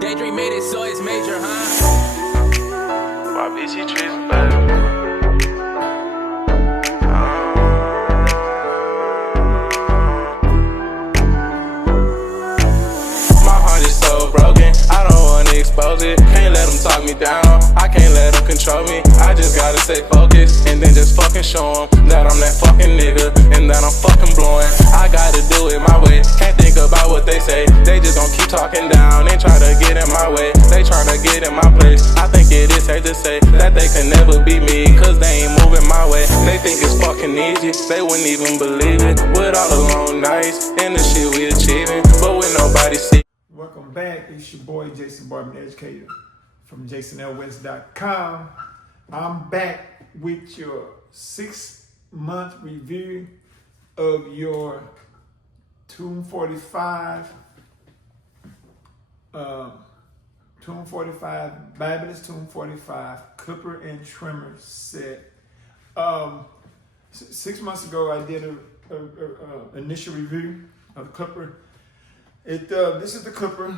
Daydream made it so it's major, huh? My bitch, he treats me better. I don't wanna expose it, can't let them talk me down, I can't let them control me, I just gotta stay focused, and then just fucking show them that I'm that fucking nigga, and that I'm fucking blowing, I gotta do it my way, can't think about what they say, they just gon' keep talking down, and try to get in my way, they tryna get in my place, I think it is safe to say, that they can never be me, cause they ain't moving my way, they think it's fucking easy, they wouldn't even believe it, with all the long nights, and the shit we achieving, but when nobody see. Welcome back. It's your boy Jason Barber and Educator from jasonlwest.com. I'm back with your 6-month review of your Tomb45 Babyliss-Tomb45 Clipper and Trimmer set. 6 months ago, I did a initial review of the clipper. This is the clipper.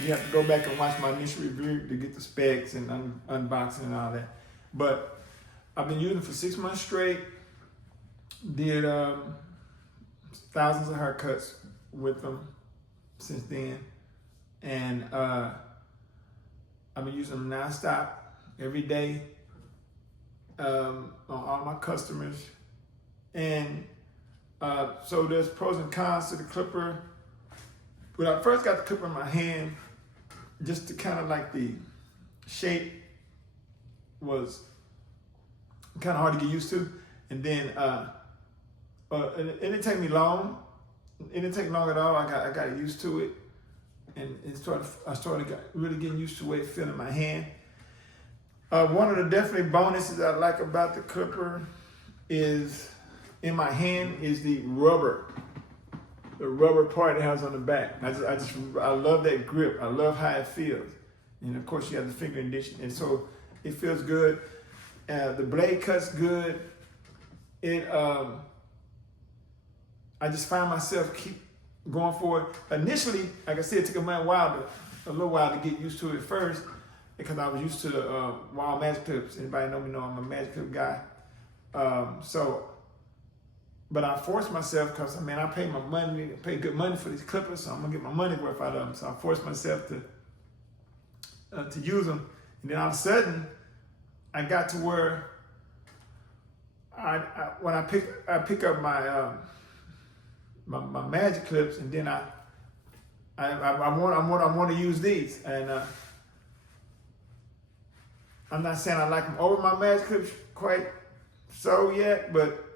You have to go back and watch my initial review to get the specs and unboxing and all that. But I've been using it for 6 months straight. Did thousands of haircuts with them since then. And I've been using them nonstop every day on all my customers. And so there's pros and cons to the clipper. When I first got the clipper in my hand, just to kind of like the shape was kind of hard to get used to. And then it didn't take me long. It didn't take long at all. I got used to it, and I started really getting used to the way it felt in my hand. One of the definitely bonuses I like about the clipper is in my hand is the rubber part it has on the back. I love that grip. I love how it feels. And of course you have the finger addition, and so it feels good. The blade cuts good. I just find myself keep going for it. Initially, like I said, it took a little while to get used to it first, because I was used to the wild magic clips. Anybody know me know I'm a magic clip guy. But I forced myself, because I pay my money, pay good money for these clippers, so I'm gonna get my money worth out of them. So I forced myself to use them, and then all of a sudden, I got to where when I pick up my my magic clips, and then I want to use these, and I'm not saying I like them over my magic clips quite so yet, but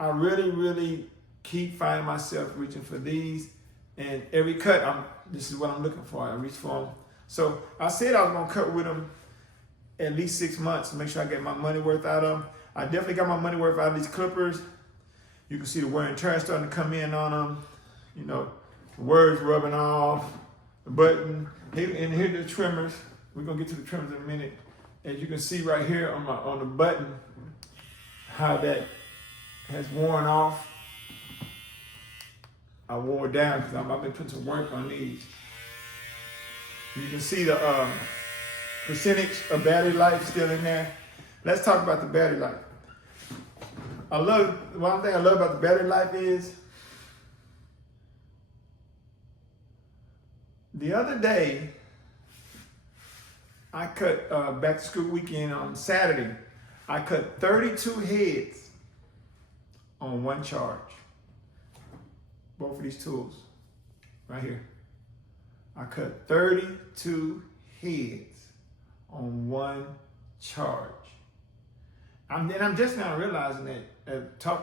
I really keep finding myself reaching for these, and every cut, this is what I'm looking for. I reach for them. So I said I was gonna cut with them at least 6 months to make sure I get my money worth out of them. I definitely got my money worth out of these clippers. You can see the wear and tear starting to come in on them. You know, words rubbing off, the button. And here are the trimmers. We're gonna get to the trimmers in a minute. As you can see right here on the button, how that has worn off. I wore it down because I've been putting some work on these. You can see the percentage of battery life still in there. Let's talk about the battery life. One thing I love about the battery life is, the other day, I cut back to school weekend on Saturday. I cut 32 heads on one charge. Both of these tools, right here. I cut 32 heads on one charge. I'm just now realizing that,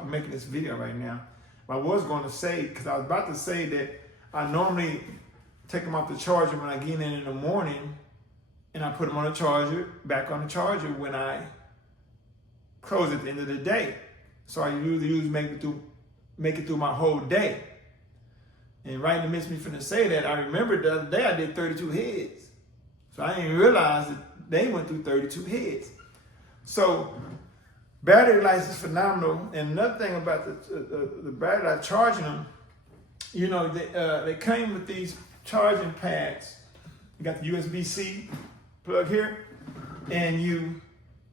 making this video right now, I was going to say, because I was about to say that I normally take them off the charger when I get in the morning, and I put them on the charger, back on the charger when I close at the end of the day. So I usually make it through my whole day. And right in the midst of me finna say that, I remembered the other day I did 32 heads. So I didn't realize that they went through 32 heads. So battery life is phenomenal. And another thing about the battery life, charging them, you know, they came with these charging pads. You got the USB-C plug here, and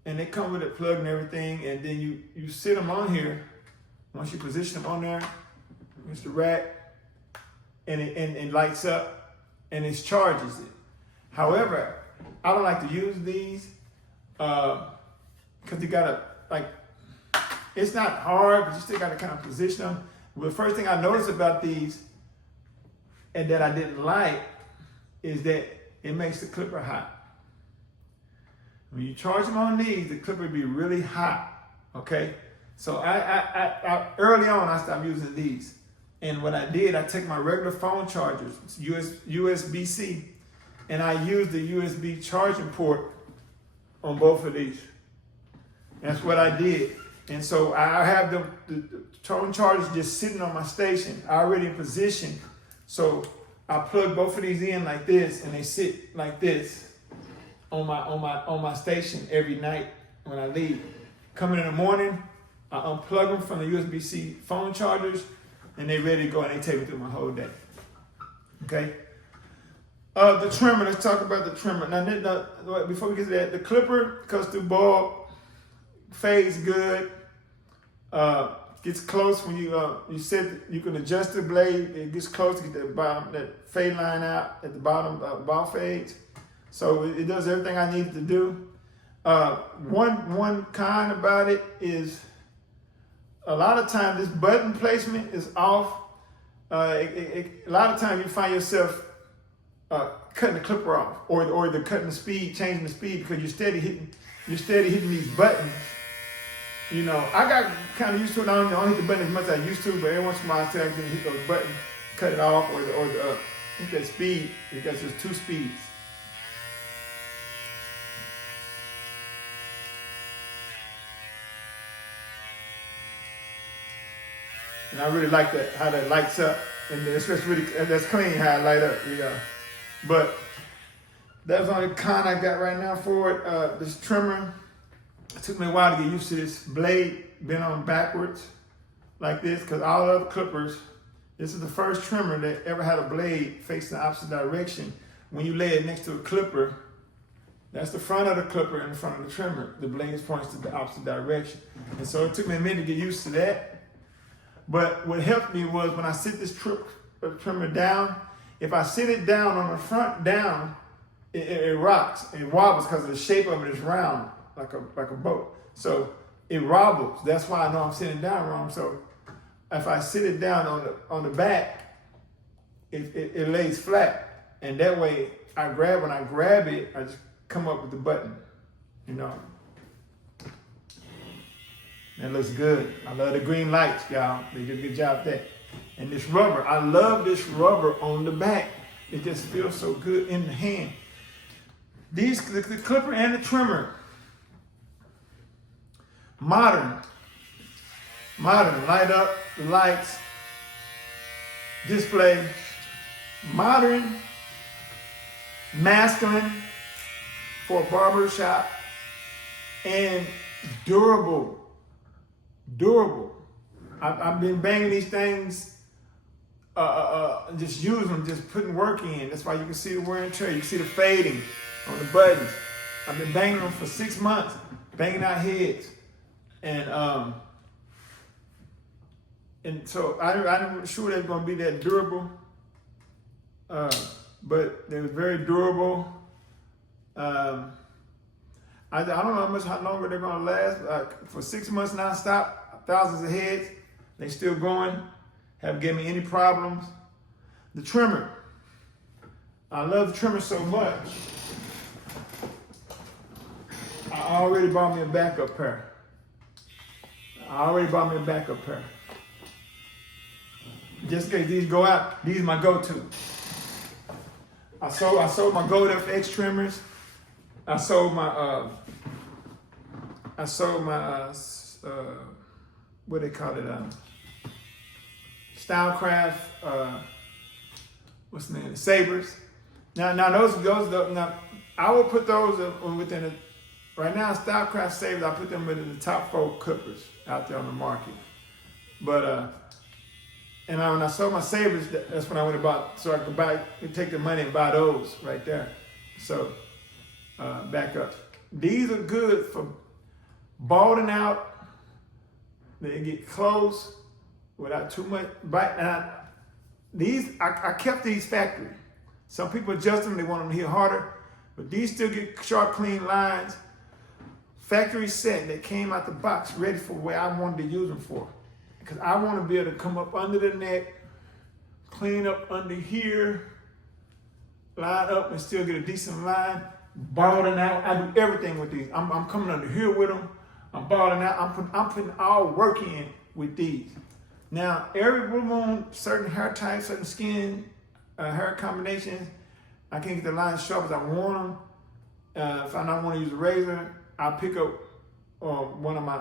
they come with a plug and everything, and then you sit them on here. Once you position them on there, it's the rack, and it lights up, and it charges it. However, I don't like to use these because you gotta, like, it's not hard, but you still gotta kind of position them. Well, the first thing I noticed about these, and that I didn't like, is that it makes the clipper hot. When you charge them on these, the clipper be really hot, okay? So I early on, I stopped using these. And what I did, I take my regular phone chargers, USB-C, and I use the USB charging port on both of these. That's what I did. And so I have the phone chargers just sitting on my station, already in position. So I plug both of these in like this, and they sit like this on my station every night when I leave. Coming in the morning, I unplug them from the USB-C phone chargers, and they're ready to go, and they take me through my whole day. Okay. The trimmer. Let's talk about the trimmer. Now, before we get to that, the clipper cuts through bulb, fades good. Gets close when you set. You can adjust the blade. It gets close to get the bottom, that fade line out at the bottom. Ball fades. So it does everything I need it to do. One con about it is a lot of times this button placement is off. A lot of times you find yourself cutting the clipper off, or the cutting the speed, changing the speed, because you're steady hitting these buttons. You know, I got kind of used to it. I don't hit the button as much as I used to, but every once in a while I still have to hit those buttons, cut it off, or hit that speed, because there's two speeds. And I really like that, how that lights up, and that's clean how it light up, you know. But that's the only con I got right now for it. This trimmer, it took me a while to get used to this blade being on backwards like this, because all the other clippers, this is the first trimmer that ever had a blade facing the opposite direction. When you lay it next to a clipper, that's the front of the clipper and the front of the trimmer. The blade points to the opposite direction. And so it took me a minute to get used to that. But what helped me was when I sit this trimmer down, if I sit it down on the front down, it rocks, it wobbles, because the shape of it is round, like a boat. So it wobbles. That's why I know I'm sitting down wrong. So if I sit it down on the back, it lays flat, and that way when I grab it, I just come up with the button, you know. That looks good. I love the green lights, y'all. They did a good job with that. And this rubber, I love this rubber on the back. It just feels so good in the hand. The clipper and the trimmer, modern, light up the lights, display, modern, masculine for a barber shop, and durable. I've been banging these things, just using them, just putting work in. That's why you can see the wear and tear. You can see the fading on the buttons. I've been banging them for 6 months, banging out heads. And so I wasn't sure they were going to be that durable, but they were very durable. I don't know how longer they're going to last. For 6 months non-stop, thousands of heads, they still going, haven't given me any problems. The trimmer, I love the trimmer so much, I already bought me a backup pair. Just in case these go out, these are my go-to. I sold my Gold FX trimmers. I sold my what they call it, Stylecraft, what's the name? Sabers. Now those I will put those within right now, Stylecraft Savers, I put them in the top 4 clippers out there on the market. But, and when I sold my savers, that's when I went about, so I could take the money and buy those right there. So, back up. These are good for balding out. They get close without too much bite. And I kept these factory. Some people adjust them, they want them to hit harder, but these still get sharp, clean lines. Factory set that came out the box ready for where I wanted to use them for. Because I want to be able to come up under the neck, clean up under here, line up and still get a decent line. Balding out, I do everything with these. I'm coming under here with them. I'm balding out. I'm putting all work in with these. Now, every blue moon, certain hair types, certain skin, hair combinations, I can't get the lines sharp as I want them. If I don't want to use a razor, I'll pick up one of my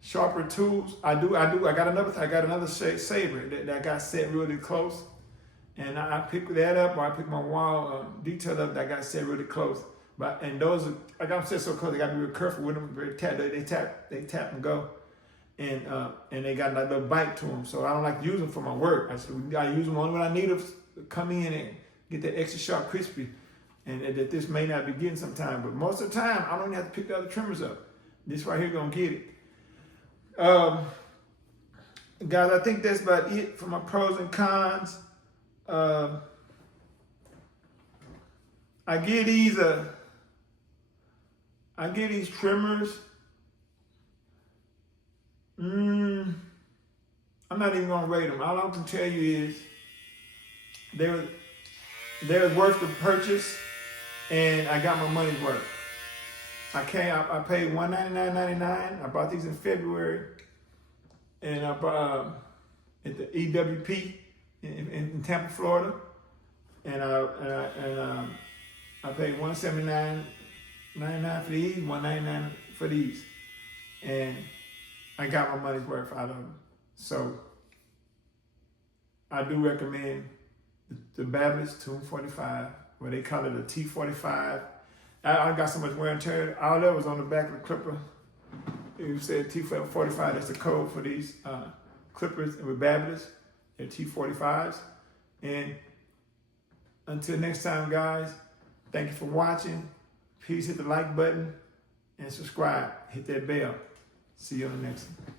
sharper tools. I got another saber that I got set really close. And I pick that up, or I pick my wall detail up that I got set really close. And those are, I got them set so close, I got to be real careful with them. They tap and go. And they got that little bite to them. So I don't like to use them for my work. I use them only when I need them to come in and get that extra sharp, crispy. And that this may not be getting sometime, but most of the time, I don't even have to pick the other trimmers up. This right here gonna get it. Guys, I think that's about it for my pros and cons. I get these trimmers. I'm not even gonna rate them. All I can tell you is they're worth the purchase, and I got my money's worth. I paid $199.99. I bought these in February, and I bought at the EWP in Tampa, Florida, and I paid $179.99 for these, $199 for these, and I got my money's worth out of them. So I do recommend the Babyliss-Tomb45, where they call it a T45. I got so much wear and tear. All that was on the back of the clipper. It said T45. That's the code for these clippers with Babyliss. They're T45s. And until next time, guys, thank you for watching. Please hit the like button and subscribe. Hit that bell. See you on the next one.